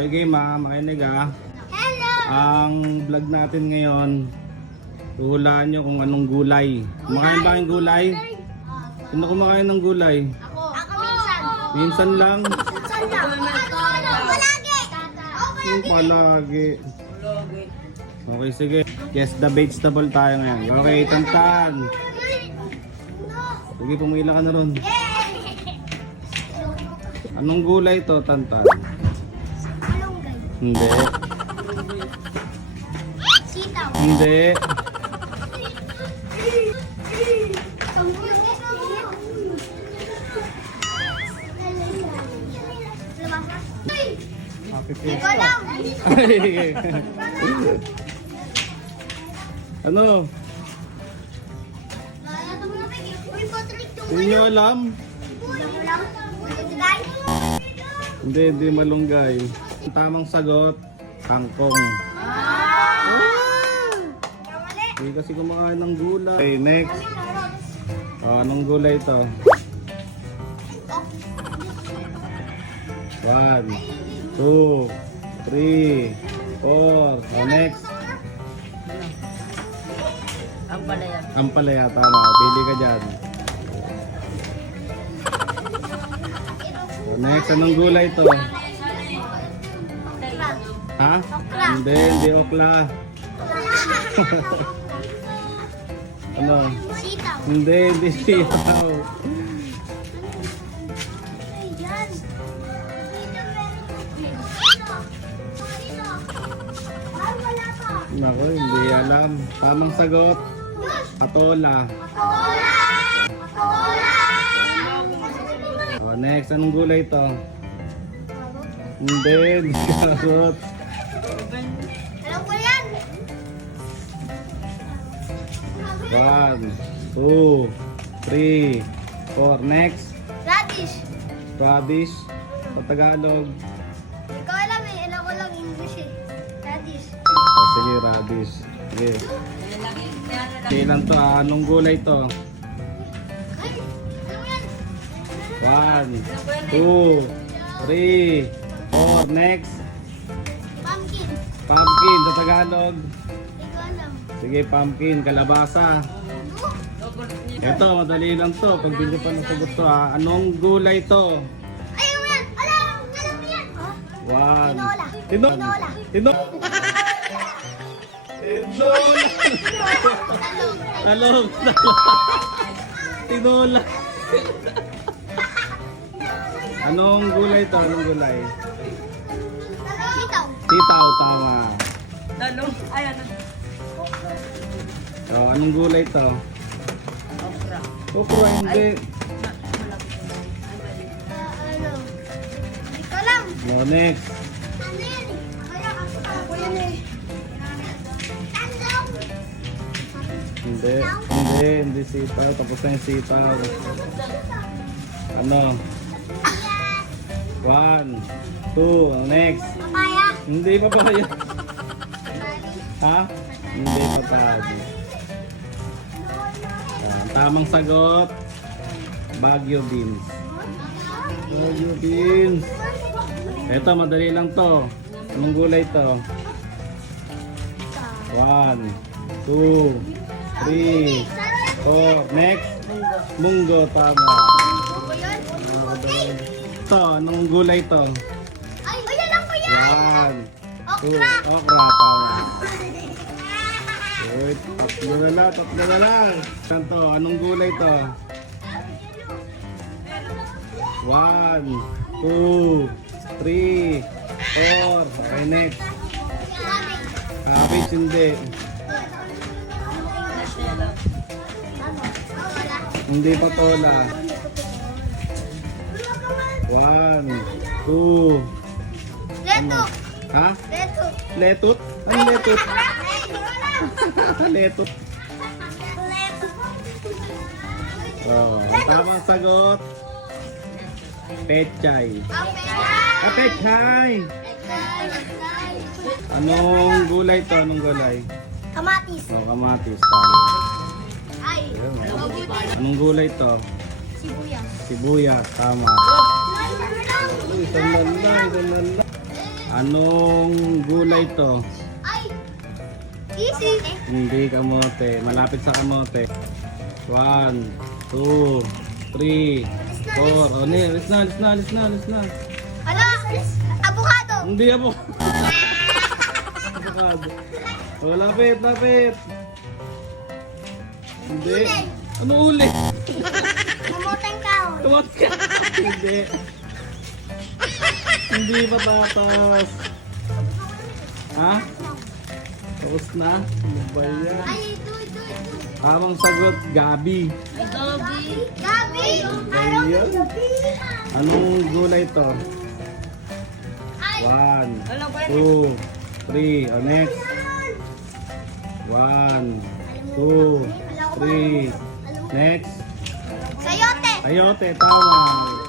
Okay game ha, makinig ha. Hello! Ang vlog natin ngayon, huhulaan nyo kung anong gulay. Kumakain ba kayong gulay? Sino kumakain ng gulay? Ako minsan. Minsan lang. Minsan lang. Palagi. Yung palagi. Okay, sige. Guess the vegetable tayo ngayon. Okay, Tantan. Sige, pumila ka na ron. Anong gulay to, Tantan? Malunggay. Hindi. Sitaw. Hindi. Happy Ikaw Fiesta. lang. Ano? Uy, Patrick, Hindi nyo alam? Hindi malunggay. Ang tamang sagot, kangkong. Hindi kasi kumakain ng gulay. Okay, next. Anong gulay ito? 1, 2, 3, 4. Next. Ampalaya, tama. Pili ka dyan. Next, anong gulay ito? Ha? Hindi okla. Ano? Sitaw. Hindi sitaw. Nako, hindi alam. Tamang sagot, patola. Next, anong gulay ito? Hindi karot. Alam ko yan. 1, 2, 3, 4. Next, Radish. radish. Sa Tagalog. Ikaw alam eh. Alam ko lang English eh. Radish. Sige, radish. Sige. Ilan to ah? Anong gulay to? Ay, ano yan? 1, 2, 3, 4. Next, Pumpkin. pumpkin sa Tagalog. Ikaw alam. Sige, pumpkin, kalabasa. Ito, madali lang to. Pag hindi pa nasagot to ha. Anong gulay to? Ay, ano yan? Alam mo yan. 1. Tinola. Tinola. Talong. Tinola. Anong gulay to? Anong gulay? Sitaw. Sitaw, tama. Talong. Ay, ano? Anong gulay to? Okra. Okra, hindi. Ano? Ikaw lang. Next. Ano yan eh? Kaya ako yan eh. Talong. Hindi sitaw. Tapos na yung sitaw. Ano? 1, 2, next. Papaya. Hindi pa ba yun? Ha? Hindi pa tayo. Tamang sagot, Baguio beans. Baguio beans. Ito, madali lang to. Anong gulay to? 1, 2, 3, 4. Next, munggo, tama. Ako yun? Ito, anong gulay to? Ay, alam ko yan. 1, 2, Okra. okra, tama. Wait, tatlo na lang. Saan to? Anong gulay to? 1, 2, 3, 4. Okay, next. Cabbage, hindi. Hindi patola. 1, 2. Leto. Ha? Leto. Letut? Anong letut? Letut. Tamang sagot. Pechay. Pechay! Anong gulay to? Anong gulay? Kamatis. Kamatis. Tama. Ay. Ayun. Mabuti. Anong gulay to? Sibuyas. Sibuyas. Tama. Isang lang. Anong gulay to? Ay! Easy! Hindi kamote. Malapit sa kamote. 1, 2, 3, 4. O, alis na. Ano? Avocado! Hindi ako. Oh, lapit. Hindi. Uli. Ano uli? Mamutang kaon. Tumat ka. Hindi. Hindi patatas. Ha? Tapos na? Ano ba yan? Ay, ito. Tamang sagot, Gabi. Ay, Gabi. Gabi! Ano yan? Anong gulay to? Ay! 1, Alam ko yan. 2, 3. Oh, next. 1, 2, 3. Next. Sayote! Ayote, tama.